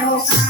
Deus.